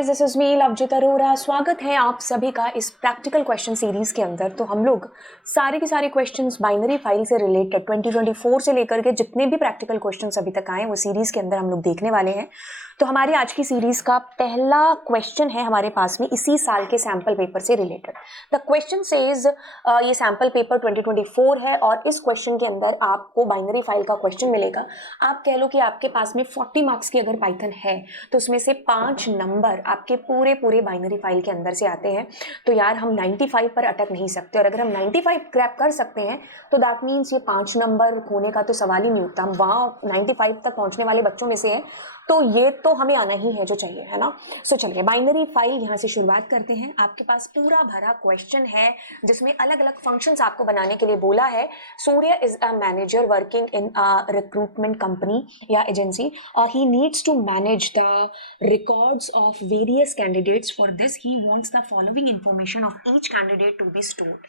Guys, this is me Lovejeet Arora. स्वागत है आप सभी का इस प्रैक्टिकल क्वेश्चन सीरीज के अंदर। तो हम लोग सारे के सारे क्वेश्चंस बाइनरी फाइल से रिलेटेड 2024 से लेकर के जितने भी प्रैक्टिकल क्वेश्चंस अभी तक आए वो सीरीज के अंदर हम लोग देखने वाले हैं। तो हमारी आज की सीरीज का पहला क्वेश्चन है हमारे पास में इसी साल के सैम्पल पेपर से रिलेटेड। द क्वेश्चन सेज, ये सैम्पल पेपर 2024 है और इस क्वेश्चन के अंदर आपको बाइनरी फाइल का क्वेश्चन मिलेगा। आप कह लो कि आपके पास में 40 मार्क्स की अगर पाइथन है तो उसमें से 5 नंबर आपके पूरे बाइनरी फाइल के अंदर से आते हैं। तो यार हम 95 पर अटक नहीं सकते, और अगर हम 95 क्रैप कर सकते हैं तो दैट मीन्स ये 5 नंबर खोने का तो सवाल ही नहीं उठता। हम वहाँ 95 तक पहुँचने वाले बच्चों में से हैं, तो ये तो हमें आना ही है जो चाहिए, है ना। सो चलिए बाइनरी फाइल यहाँ से शुरुआत करते हैं। आपके पास पूरा भरा क्वेश्चन है जिसमें अलग अलग फंक्शंस आपको बनाने के लिए बोला है। Surya is a manager working in a recruitment company या एजेंसी, और he needs to manage the records of various candidates. For this he wants the following information of each candidate to be stored.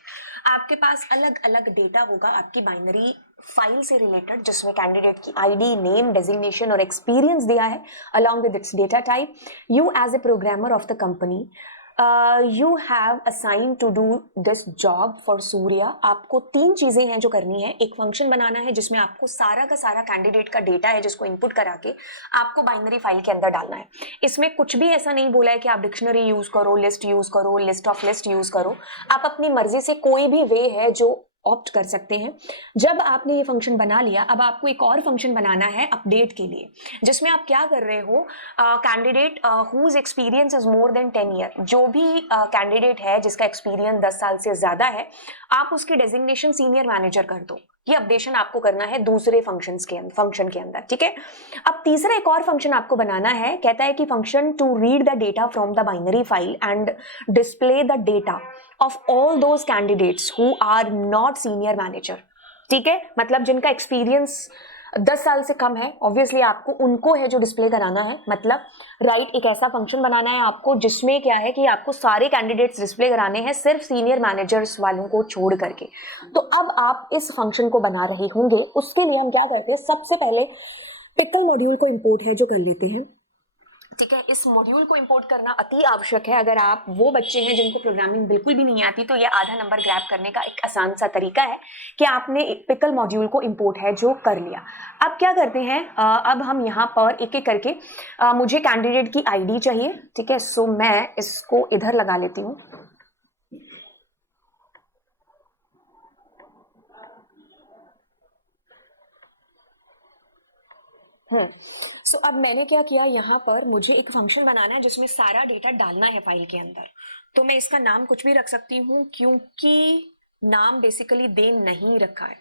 आपके पास अलग अलग data होगा आपकी binary file से related, जिसमें candidate की आईडी, नेम, डेजिग्नेशन और एक्सपीरियंस दिया है along with its data type. You as a programmer of the company, you have assigned to do this job for Surya. आपको 3 चीजें हैं जो करनी है। एक फंक्शन बनाना है जिसमें आपको सारा का सारा कैंडिडेट का डेटा है जिसको इनपुट करा के आपको बाइनरी फाइल के अंदर डालना है। इसमें कुछ भी ऐसा नहीं बोला है कि आप डिक्शनरी यूज करो, लिस्ट यूज करो, लिस्ट ऑफ लिस्ट यूज करो। आप अपनी मर्जी से कोई भी वे है जो ऑप्ट कर सकते हैं। जब आपने ये फंक्शन बना लिया, अब आपको एक और फंक्शन बनाना है अपडेट के लिए, जिसमें आप क्या कर रहे हो, candidate whose experience is more than 10 year, जो भी कैंडिडेट है जिसका एक्सपीरियंस 10 साल से ज्यादा है, आप उसकी डेजिग्नेशन सीनियर मैनेजर कर दो। ये अपडेशन आपको करना है दूसरे फंक्शन के अंदर, ठीक है। अब तीसरा एक और फंक्शन आपको बनाना है। कहता है कि function to read the data from the binary file and display the data of all those candidates who are not senior manager, ठीक है। मतलब जिनका एक्सपीरियंस 10 साल से कम है, ऑब्वियसली आपको उनको है जो डिस्प्ले कराना है। मतलब राइट, एक ऐसा फंक्शन बनाना है आपको जिसमें क्या है कि आपको सारे कैंडिडेट्स डिस्प्ले कराने हैं, सिर्फ सीनियर मैनेजर्स वालों को छोड़ करके। तो अब आप इस फंक्शन को बना रहे होंगे। उसके लिए हम क्या करते हैं, सबसे पहले पिकल मॉड्यूल को इंपोर्ट है जो कर लेते हैं, ठीक है। इस मॉड्यूल को इंपोर्ट करना अति आवश्यक है। अगर आप वो बच्चे हैं जिनको प्रोग्रामिंग बिल्कुल भी नहीं आती, तो ये आधा नंबर ग्रैब करने का एक आसान सा तरीका है कि आपने पिकल मॉड्यूल को इंपोर्ट है जो कर लिया। अब क्या करते हैं, अब हम यहाँ पर एक एक करके, मुझे कैंडिडेट की आईडी चाहिए, ठीक है। सो मैं इसको इधर लगा लेती हूँ। सो अब मैंने क्या किया, यहाँ पर मुझे एक फंक्शन बनाना है जिसमें सारा डेटा डालना है फाइल के अंदर। तो मैं इसका नाम कुछ भी रख सकती हूँ क्योंकि नाम बेसिकली दे नहीं रखा है,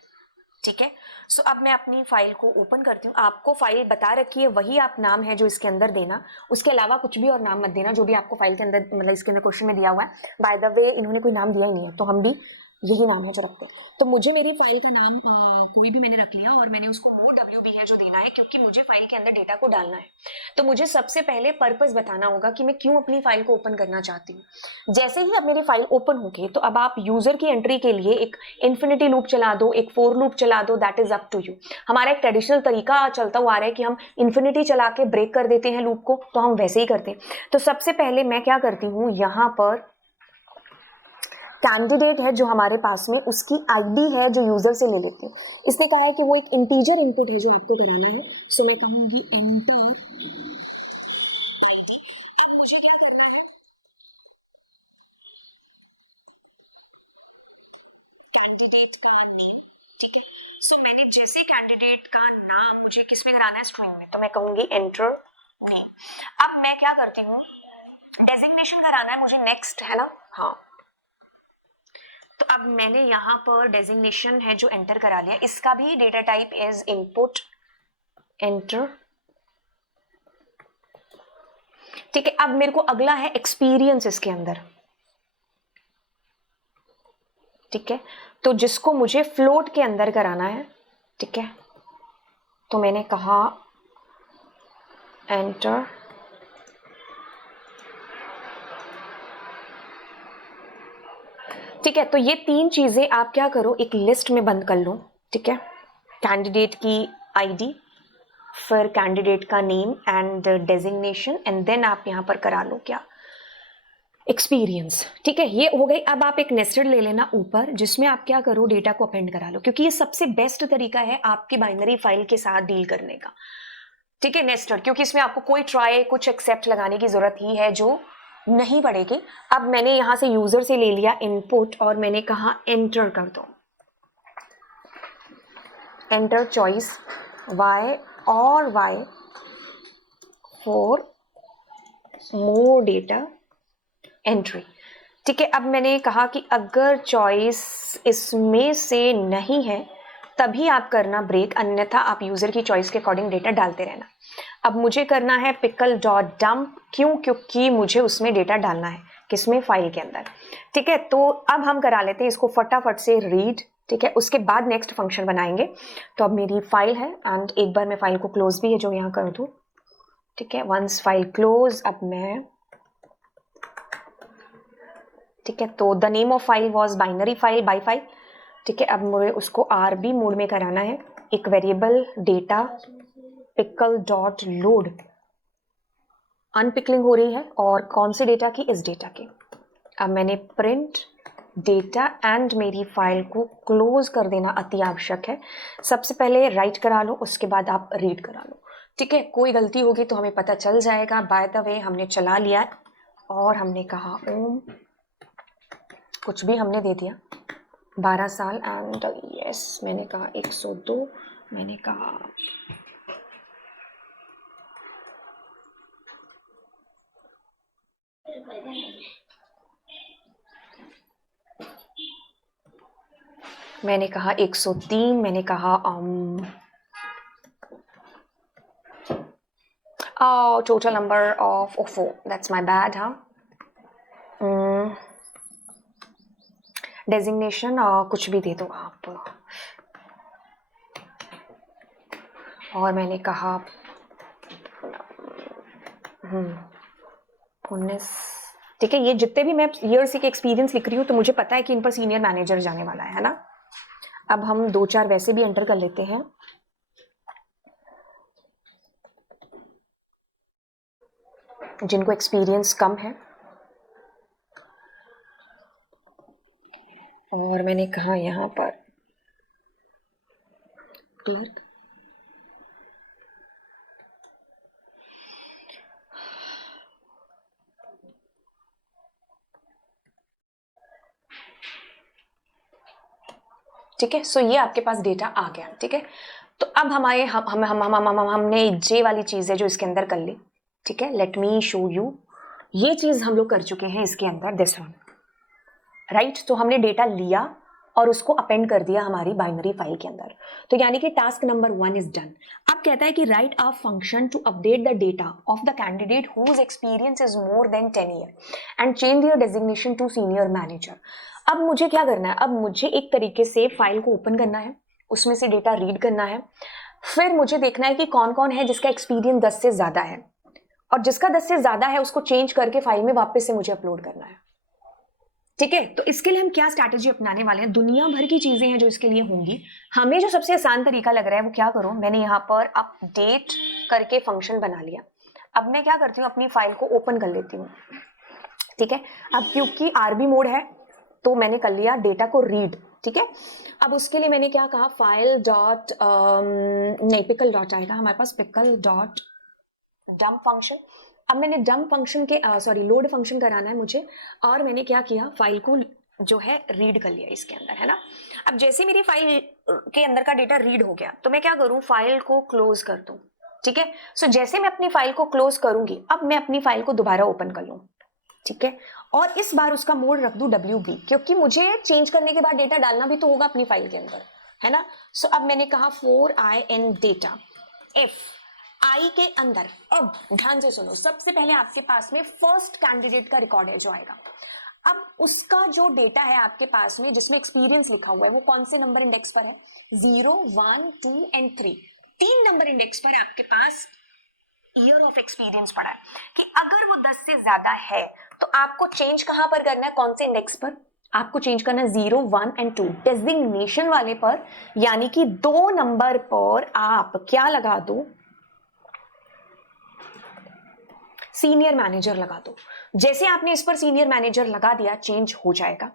ठीक है। सो अब मैं अपनी फाइल को ओपन करती हूँ। आपको फाइल बता रखी है वही आप नाम है जो इसके अंदर देना, उसके अलावा कुछ भी और नाम मत देना जो भी आपको फाइल के अंदर, मतलब इसके अंदर क्वेश्चन में दिया हुआ है। बाय द वे इन्होंने कोई नाम दिया ही नहीं है, तो हम भी यही नाम है जो रखते हैं। तो मुझे मेरी फाइल का नाम कोई भी मैंने रख लिया और मैंने उसको ModeWB है जो देना है, क्योंकि मुझे फाइल के अंदर डेटा को डालना है। तो मुझे सबसे पहले पर्पस बताना होगा कि मैं क्यों अपनी फाइल को ओपन करना चाहती हूँ। जैसे ही अब मेरी फाइल ओपन होगी तो अब आप यूजर की एंट्री के लिए एक इन्फिनिटी लूप चला दो, एक फोर लूप चला दो, that is up to you. हमारा एक ट्रेडिशनल तरीका चलता हुआ आ रहा है कि हम इन्फिनिटी चला के ब्रेक कर देते हैं लूप को, तो हम वैसे ही करते हैं। तो सबसे पहले मैं क्या करती हूँ, यहाँ पर कैंडिडेट है जो हमारे पास में, उसकी आईडी है जो यूजर से ले लेते हैं। इसने कहा है कि वो एक इंटीजर इनपुट है जो आपको कराना है। सो मैं कहूँगी एंटर। अब मुझे क्या करना है, कैंडिडेट का नेम, ठीक है। सो मैंने जैसे कैंडिडेट का नाम मुझे किस में कराना है, स्ट्रिंग में, तो मैं कहूँगी एंटर नेम। अब मैं क्या करती हूँ, डेजिग्नेशन कराना है मुझे, नेक्स्ट है ना, हाँ। तो अब मैंने यहाँ पर डेजिग्नेशन है जो एंटर करा लिया। इसका भी data type is input, enter, ठीक है। अब मेरे को अगला है एक्सपीरियंस इसके अंदर, ठीक है। तो जिसको मुझे फ्लोट के अंदर कराना है, ठीक है। तो मैंने कहा एंटर, ठीक है। तो ये 3 चीजें आप क्या करो, एक लिस्ट में बंद कर लो, ठीक है। कैंडिडेट की आईडी, फिर कैंडिडेट का name and designation, and then आप यहाँ पर करा लो क्या, एक्सपीरियंस। ठीक है, ये हो गई। अब आप एक नेस्टेड ले लेना ऊपर, जिसमें आप क्या करो, डेटा को अपेंड करा लो, क्योंकि ये सबसे बेस्ट तरीका है आपकी बाइनरी फाइल के साथ डील करने का। ठीक है, नेस्टेड, क्योंकि इसमें आपको कोई ट्राई कुछ एक्सेप्ट लगाने की जरूरत ही है जो नहीं पड़ेगी। अब मैंने यहां से यूजर से ले लिया इनपुट और मैंने कहा एंटर कर दो, एंटर चॉइस y और y for more data entry. ठीक है, अब मैंने कहा कि अगर चॉइस इसमें से नहीं है तभी आप करना ब्रेक, अन्यथा आप यूजर की चॉइस के अकॉर्डिंग डेटा डालते रहना। अब मुझे करना है पिकल डॉट डंप, क्यों, क्योंकि मुझे उसमें डेटा डालना है, किसमें, फाइल के अंदर। ठीक है, तो अब हम करा लेते हैं इसको फटाफट से रीड। ठीक है, उसके बाद नेक्स्ट फंक्शन बनाएंगे। तो अब मेरी फाइल है एंड एक बार मैं फाइल को क्लोज भी है जो यहाँ कर दूँ। ठीक है, वंस फाइल क्लोज, अब मैं, ठीक है, तो the name of file was binary file by file. ठीक है, अब मुझे उसको आरबी मोड में कराना है। एक variable data pickle dot load, unpickling हो रही है, और कौन से डेटा की, इस डेटा की। अब मैंने प्रिंट डेटा एंड मेरी फाइल को क्लोज कर देना अति आवश्यक है। सबसे पहले राइट करा लो, उसके बाद आप रीड करा लो। ठीक है, कोई गलती होगी तो हमें पता चल जाएगा। बाय द वे हमने चला लिया और हमने कहा ओम, कुछ भी हमने दे दिया, 12 साल एंड यस, मैंने कहा 102, मैंने कहा मैंने कहा 103, मैंने कहा टोटल नंबर ऑफ ओफो, दैट्स माय बैड। हाँ, डेजिग्नेशन कुछ भी दे दो आप, और मैंने कहा 19। ठीक है, ये जितने भी मैं ईयर्स के एक्सपीरियंस लिख रही हूँ तो मुझे पता है कि इन पर सीनियर मैनेजर जाने वाला है ना। अब हम 2-4 वैसे भी एंटर कर लेते हैं। जिनको एक्सपीरियंस कम है, और मैंने कहा यहाँ पर क्लर्क, ठीक है। सो ये आपके पास डेटा आ गया। ठीक है, तो अब हमारे हमने जे वाली चीज है जो इसके अंदर कर ली। ठीक है, लेट मी शो यू, ये चीज हम लोग कर चुके हैं इसके अंदर, दिस वन, राइट। तो हमने डेटा लिया और उसको अपेंड कर दिया हमारी बाइनरी फाइल के अंदर। तो यानी कि टास्क नंबर 1 इज डन। अब कहता है कि write a function to update the data of the candidate whose experience is more than 10 year and change their designation to senior manager. अब मुझे क्या करना है, अब मुझे एक तरीके से फाइल को ओपन करना है, उसमें से डेटा रीड करना है, फिर मुझे देखना है कि कौन कौन है जिसका एक्सपीरियंस 10 से ज्यादा है, और जिसका 10 से ज्यादा है उसको चेंज करके फाइल में वापस से मुझे अपलोड करना है। ठीक है, तो इसके लिए हम क्या स्ट्रैटेजी अपनाने वाले हैं, दुनिया भर की चीजें हैं जो इसके लिए होंगी। हमें जो सबसे आसान तरीका लग रहा है वो क्या करो, मैंने यहाँ पर अपडेट करके फंक्शन बना लिया। अब मैं क्या करती हूँ, अपनी फाइल को ओपन कर लेती हूँ। ठीक है, अब क्योंकि आरबी मोड है तो मैंने कर लिया डेटा को रीड। ठीक है, अब उसके लिए मैंने क्या कहा, फाइल डॉट नहीं, पिकल डॉट आएगा हमारे पास, पिकल डॉट डंप फंक्शन। अब मैंने डंप फंक्शन के लोड फंक्शन कराना है मुझे, और मैंने क्या किया, फाइल को जो है रीड कर लिया इसके अंदर, है ना। अब जैसे मेरी फाइल के अंदर का डेटा रीड हो गया तो मैं क्या करूं, फाइल को क्लोज कर दूं। ठीक है, सो जैसे मैं अपनी फाइल को क्लोज करूंगी, अब मैं अपनी फाइल को दोबारा ओपन कर लूं। ठीक है, और इस बार उसका मोड रख दूं WB, क्योंकि मुझे चेंज करने के बाद डेटा डालना भी तो होगा अपनी फाइल के अंदर, है ना। सो अब मैंने कहा 4i in data, if I के अंदर, अब ध्यान से सुनो, सबसे पहले आपके पास में फर्स्ट कैंडिडेट का रिकॉर्ड है जो आएगा। अब उसका जो डेटा है आपके पास में जिसमें एक्सपीरियंस लिखा हुआ है वो कौन से नंबर इंडेक्स पर है, 0, 1, 2 एंड 3, 3 नंबर इंडेक्स पर आपके पास ईयर ऑफ एक्सपीरियंस पड़ा है। कि अगर वो 10 से ज्यादा है तो आपको चेंज कहां पर करना है, कौन से इंडेक्स पर आपको चेंज करना है, 0, 1 एंड 2 डेजिग्नेशन वाले पर, यानी कि 2 नंबर पर आप क्या लगा दो, सीनियर मैनेजर लगा दो। जैसे आपने इस पर सीनियर मैनेजर लगा दिया, चेंज हो जाएगा।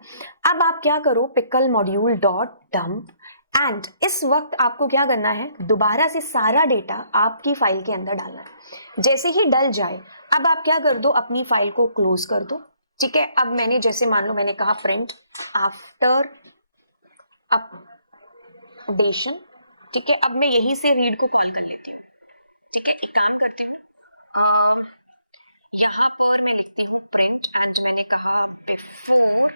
अब आप क्या करो, pickle module dot dump, and इस वक्त आपको क्या करना है, दोबारा से सारा डेटा आपकी फाइल के अंदर डालना है। जैसे ही डल जाए, अब आप क्या कर दो, अपनी फाइल को क्लोज कर दो। ठीक है, अब मैंने जैसे मान लो मैंने कहा प्रिंट आफ्टर अपडेशन। ठीक है, अब मैं यहीं से रीड को कॉल कर लेती हूँ। ठीक है, एक काम करती हूँ, यहाँ पर मैं लिखती हूँ प्रिंट एंड मैंने कहा बिफोर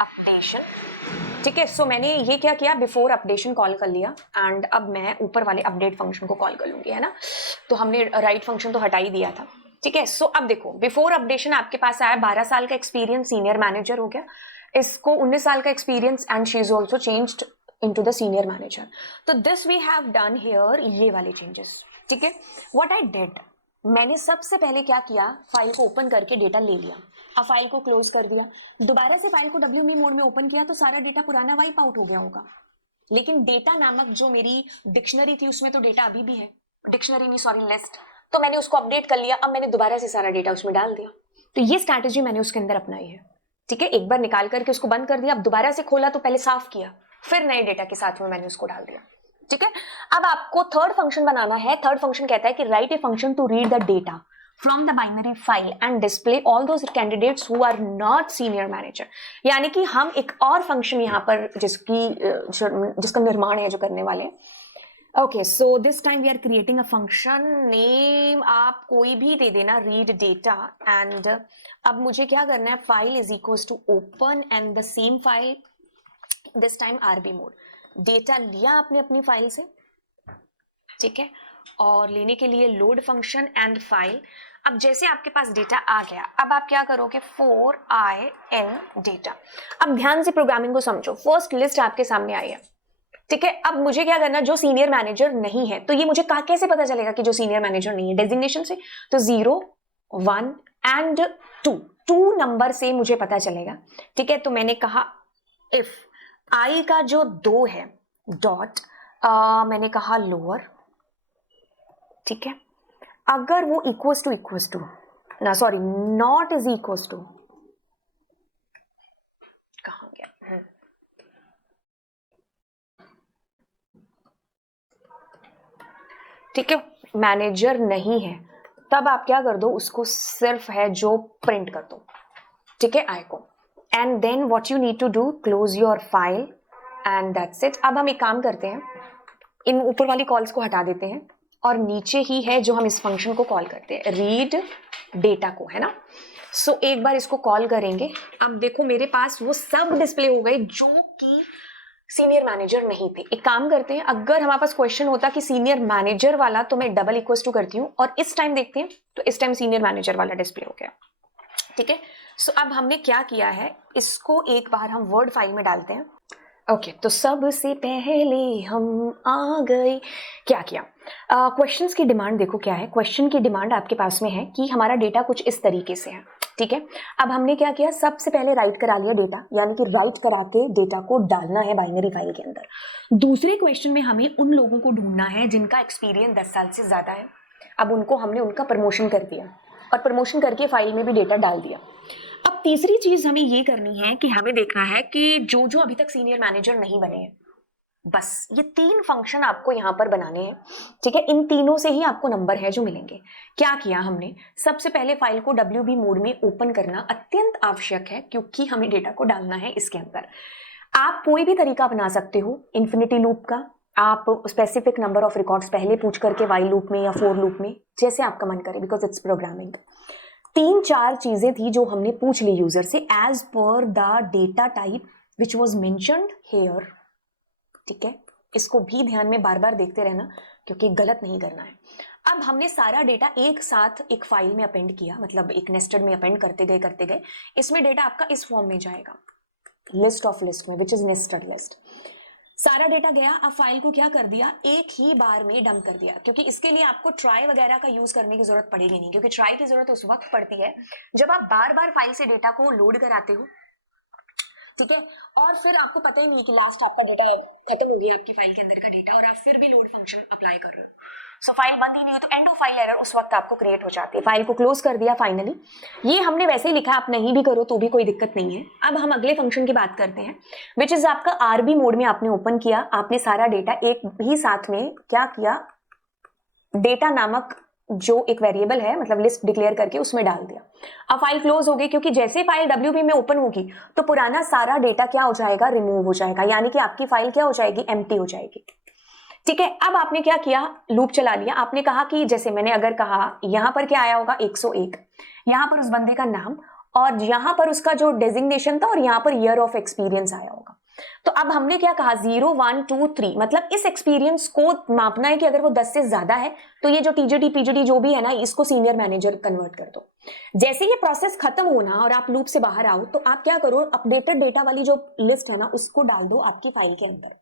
अपडेशन। ठीक है, सो मैंने ये क्या किया, बिफोर अपडेशन कॉल कर लिया, एंड अब मैं ऊपर वाले अपडेट फंक्शन को कॉल कर लूंगी, है ना। तो हमने राइट फंक्शन तो हटा ही दिया था। ठीक है, सो अब देखो, बिफोर अपडेशन आपके पास आया 12 साल का एक्सपीरियंस, सीनियर मैनेजर हो गया। इसको 19 साल का experience, and she is also changed into the senior manager. तो this we have done here, ये वाले changes। ठीक है, what I did, मैंने सबसे पहले क्या किया, फाइल को ओपन करके डेटा ले लिया। अब फाइल को क्लोज कर दिया, दोबारा से फाइल को WME मोड में ओपन किया तो सारा डेटा पुराना वाइप आउट हो गया होगा, लेकिन डेटा नामक जो मेरी डिक्शनरी थी उसमें तो डेटा अभी भी है, डिक्शनरी नहीं सॉरी लिस्ट, तो मैंने उसको अपडेट कर लिया। अब मैंने दोबारा से सारा डेटा उसमें डाल दिया। तो ये स्ट्रैटेजी मैंने उसके अंदर अपनाई है। ठीक है, एक बार निकाल करके उसको बंद कर दिया, अब दोबारा से खोला तो पहले साफ किया, फिर नए डेटा के साथ में मैंने उसको डाल दिया। ठीक है, अब आपको थर्ड फंक्शन बनाना है। थर्ड फंक्शन कहता है कि write a function to read the data from the binary file and display all those candidates who are not senior manager. यानी कि हम एक और फंक्शन यहाँ पर जिसका निर्माण है जो करने वाले। Okay, so this time we are creating a function, name आप कोई भी दे देना, रीड डेटा, एंड अब मुझे क्या करना है, file is equals to open and the same file, this time RB mode. Data लिया आपने अपनी फाइल से, ठीक है, और लेने के लिए लोड फंक्शन एंड फाइल। अब जैसे आपके पास डेटा आ गया, अब आप क्या करोगे, 4IN डेटा। अब ध्यान से प्रोग्रामिंग को समझो। फर्स्ट लिस्ट आपके सामने आई है, ठीक है। अब मुझे क्या करना, जो सीनियर मैनेजर नहीं है, तो ये मुझे कैसे पता चलेगा कि जो सीनियर मैनेजर नहीं है, डेजिग्नेशन से। तो 0, 1 एंड 2 नंबर से मुझे पता चलेगा। ठीक है, तो मैंने कहा इफ I का जो 2 है डॉट, मैंने कहा लोअर, ठीक है, अगर वो इक्वल्स टू ना sorry not is equals to, कहां गया, ठीक है, मैनेजर नहीं है, तब आप क्या कर दो, उसको सिर्फ है जो प्रिंट कर दो। ठीक है, आई को, and then what you need to do, close your file and that's it. अब हम एक काम करते हैं, इन ऊपर वाली कॉल्स को हटा देते हैं और नीचे ही है जो हम इस फंक्शन को कॉल करते हैं, रीड डेटा को, है ना। सो एक बार इसको कॉल करेंगे। अब देखो मेरे पास वो सब डिस्प्ले हो गए जो कि सीनियर मैनेजर नहीं थे। एक काम करते हैं, अगर हमारे पास क्वेश्चन होता कि सीनियर मैनेजर वाला, तो मैं डबल इक्वल्स टू करती हूँ और इस टाइम देखते हैं, तो इस टाइम सीनियर मैनेजर वाला डिस्प्ले हो गया। ठीक है, सो अब हमने क्या किया है, इसको एक बार हम वर्ड फाइल में डालते हैं। ओके, तो सबसे पहले हम आ गए, क्या किया, क्वेश्चंस की डिमांड देखो क्या है। क्वेश्चन की डिमांड आपके पास में है कि हमारा डेटा कुछ इस तरीके से है। ठीक है, अब हमने क्या किया, सबसे पहले राइट करा लिया डेटा, यानी कि राइट करा के डेटा को डालना है बाइनरी फाइल के अंदर। दूसरे क्वेश्चन में हमें उन लोगों को ढूंढना है जिनका एक्सपीरियंस 10 साल से ज्यादा है। अब उनको हमने उनका प्रमोशन कर दिया और प्रमोशन करके फाइल में भी डेटा डाल दिया। अब तीसरी चीज हमें ये करनी है कि हमें देखना है कि जो जो अभी तक सीनियर मैनेजर नहीं बने हैं, बस ये 3 फंक्शन आपको यहां पर बनाने हैं। ठीक है, इन तीनों से ही आपको नंबर है जो मिलेंगे। क्या किया हमने, सबसे पहले फाइल को WB मोड में ओपन करना अत्यंत आवश्यक है, क्योंकि हमें डेटा को डालना है इसके अंदर। आप कोई भी तरीका अपना सकते हो इन्फिनिटी लूप का, आप स्पेसिफिक नंबर ऑफ रिकॉर्ड्स पहले पूछ करके वाइल लूप में या फोर लूप में, जैसे आपका मन करे, बिकॉज इट्स प्रोग्रामिंग। 3-4 चीजें थी जो हमने पूछ ली यूजर से as per the data type which was mentioned here. ठीक है, इसको भी ध्यान में बार बार देखते रहना, क्योंकि गलत नहीं करना है। अब हमने सारा डेटा एक साथ एक फाइल में अपेंड किया, मतलब एक नेस्टेड में अपेंड करते गए। इसमें डेटा आपका इस फॉर्म में जाएगा, लिस्ट ऑफ लिस्ट में, विच इज नेस्टेड लिस्ट। सारा डेटा गया। अब फाइल को क्या कर दिया, एक ही बार में डंप कर दिया, क्योंकि इसके लिए आपको ट्राई वगैरह का यूज करने की जरूरत पड़ेगी नहीं, क्योंकि ट्राई की जरूरत उस वक्त पड़ती है जब आप बार बार फाइल से डेटा को लोड कराते हो। ठीक है, और फिर आपको पता ही नहीं कि लास्ट आपका डेटा खत्म हो गया, आपकी फाइल के अंदर का डेटा, और आप फिर भी लोड फंक्शन अप्लाई कर रहे हो। सो फाइल बंद ही नहीं हुई तो एंड ऑफ फाइल एरर उस वक्त आपको क्रिएट हो जाती है। फाइल को क्लोज कर दिया फाइनली। ये हमने वैसे ही लिखा, आप नहीं भी करो तो भी कोई दिक्कत नहीं है। अब हम अगले फंक्शन की बात करते हैं, विच इज आपका आरबी मोड में आपने ओपन किया, आपने सारा डेटा एक ही साथ में क्या किया, डेटा नामक जो एक वेरिएबल है मतलब लिस्ट डिक्लेयर करके उसमें डाल दिया। अब फाइल क्लोज हो गई, क्योंकि जैसे फाइल WP में ओपन होगी तो पुराना सारा डेटा क्या हो जाएगा, रिमूव हो जाएगा, यानी कि आपकी फाइल क्या हो जाएगी, एम्प्टी हो जाएगी। ठीक है, अब आपने क्या किया, लूप चला लिया। आपने कहा कि जैसे मैंने अगर कहा यहां पर क्या आया होगा 101, यहां पर उस बंदे का नाम और यहां पर उसका जो डेजिग्नेशन था और यहां पर ईयर ऑफ एक्सपीरियंस आया होगा। तो अब हमने क्या कहा 0 1 2 3, मतलब इस एक्सपीरियंस को मापना है कि अगर वो 10 से ज्यादा है तो ये जो TJT PJT जो भी है ना, इसको सीनियर मैनेजर कन्वर्ट कर दो। जैसे ये प्रोसेस खत्म होना और आप लूप से बाहर आओ तो आप क्या करो, अपडेटेड डेटा वाली जो लिस्ट है ना उसको डाल दो आपकी फाइल के अंदर।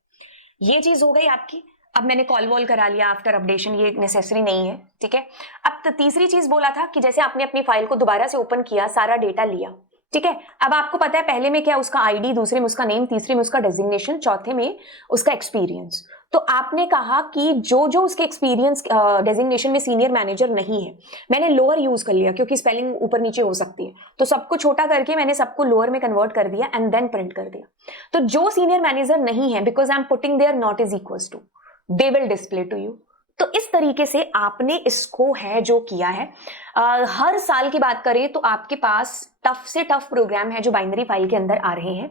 ये चीज हो गई आपकी। अब मैंने कॉल वॉल करा लिया आफ्टर अपडेशन, ये नेसेसरी नहीं है। ठीक है, अब तो तीसरी चीज बोला था कि जैसे आपने अपनी फाइल को दोबारा से ओपन किया, सारा डेटा लिया। ठीक है, अब आपको पता है पहले में क्या उसका आईडी, दूसरे में उसका नेम, तीसरे में उसका डेजिग्नेशन, चौथे में उसका एक्सपीरियंस। तो आपने कहा कि जो जो उसके एक्सपीरियंस डेजिग्नेशन में सीनियर मैनेजर नहीं है, मैंने लोअर यूज कर लिया क्योंकि स्पेलिंग ऊपर नीचे हो सकती है, तो सबको छोटा करके मैंने सबको लोअर में कन्वर्ट कर दिया एंड देन प्रिंट कर दिया। तो जो सीनियर मैनेजर नहीं है, because I am putting there not is equals to, they will display to you. तो इस तरीके से आपने इसको है जो किया है। हर साल की बात करें तो आपके पास टफ से टफ प्रोग्राम है जो बाइनरी फाइल के अंदर आ रहे हैं।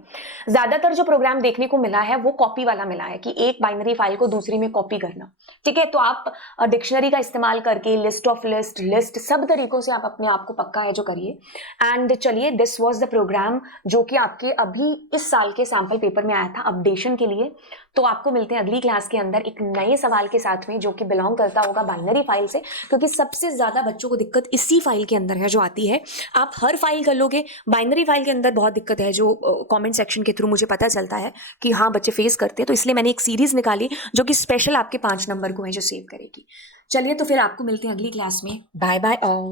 ज्यादातर जो प्रोग्राम देखने को मिला है वो कॉपी वाला मिला है कि एक बाइनरी फाइल को दूसरी में कॉपी करना। ठीक है, तो आप डिक्शनरी का इस्तेमाल करके लिस्ट ऑफ लिस्ट सब तरीकों से आप अपने आप को पक्का है जो करिए। एंड चलिए, दिस वाज द प्रोग्राम जो कि आपके अभी इस साल के सैंपल पेपर में आया था अपडेशन के लिए। तो आपको मिलते हैं अगली क्लास के अंदर एक नए सवाल के साथ में जो कि बिलोंग करता होगा बाइनरी फाइल से, क्योंकि सबसे ज्यादा बच्चों को दिक्कत इसी फाइल के अंदर है जो आती है। आप हर फाइल कर लोगे, बाइनरी फाइल के अंदर बहुत दिक्कत है जो कमेंट सेक्शन के थ्रू मुझे पता चलता है कि हाँ बच्चे फेस करते हैं। तो इसलिए मैंने एक सीरीज निकाली जो कि स्पेशल आपके 5 नंबर को है जो सेव करेगी। चलिए, तो फिर आपको मिलते हैं अगली क्लास में। Bye bye all.